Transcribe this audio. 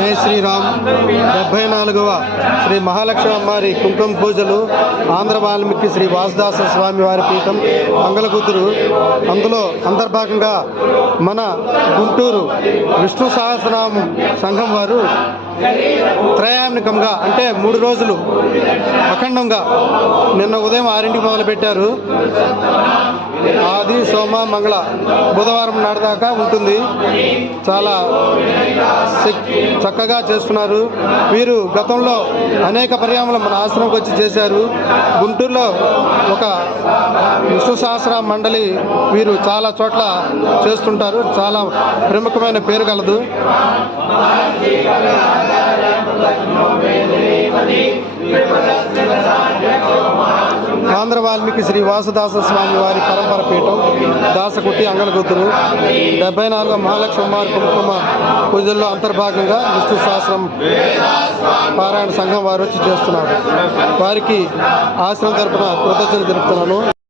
జై శ్రీరామ్. 74వ శ్రీ మహాలక్ష్మి అమ్మవారి కుంకుమ పూజలు ఆంధ్ర వాల్మీకి శ్రీ వాసుదాస స్వామి వారి పీఠం మంగళగుతురు. అందులో అంతర్భాగంగా మన గుంటూరు విష్ణు సహస్రనామ సంఘం వారు త్రయామికంగా అంటే 3 రోజులు అఖండంగా నిన్న ఉదయం 6ంటికి మొదలుపెట్టారు. ఆది సోమ మంగళ బుధవారం నాడు దాకా ఉంటుంది. చాలా చక్కగా చేస్తున్నారు. వీరు గతంలో అనేక పర్యాములు మన ఆశ్రమంకి వచ్చి చేశారు. గుంటూరులో ఒక విష్ణు సహస్ర మండలి వీరు చాలా చోట్ల చేస్తుంటారు. చాలా ప్రముఖమైన పేరు కలదు. ఆంధ్ర వాల్మీకి శ్రీ వాసుదాస స్వామి వారి పరంపర పీఠం దాసకుట్టి అంగళగుతురు 74వ మహాలక్ష్మి అమ్మవారి కుంకుమ పూజల్లో అంతర్భాగంగా విష్ణు సహస్రం పారాయణ సంఘం వారు వచ్చి చేస్తున్నారు. వారికి ఆశ్రమం తరపున కృతజ్ఞతలు తెలుపుతున్నాను.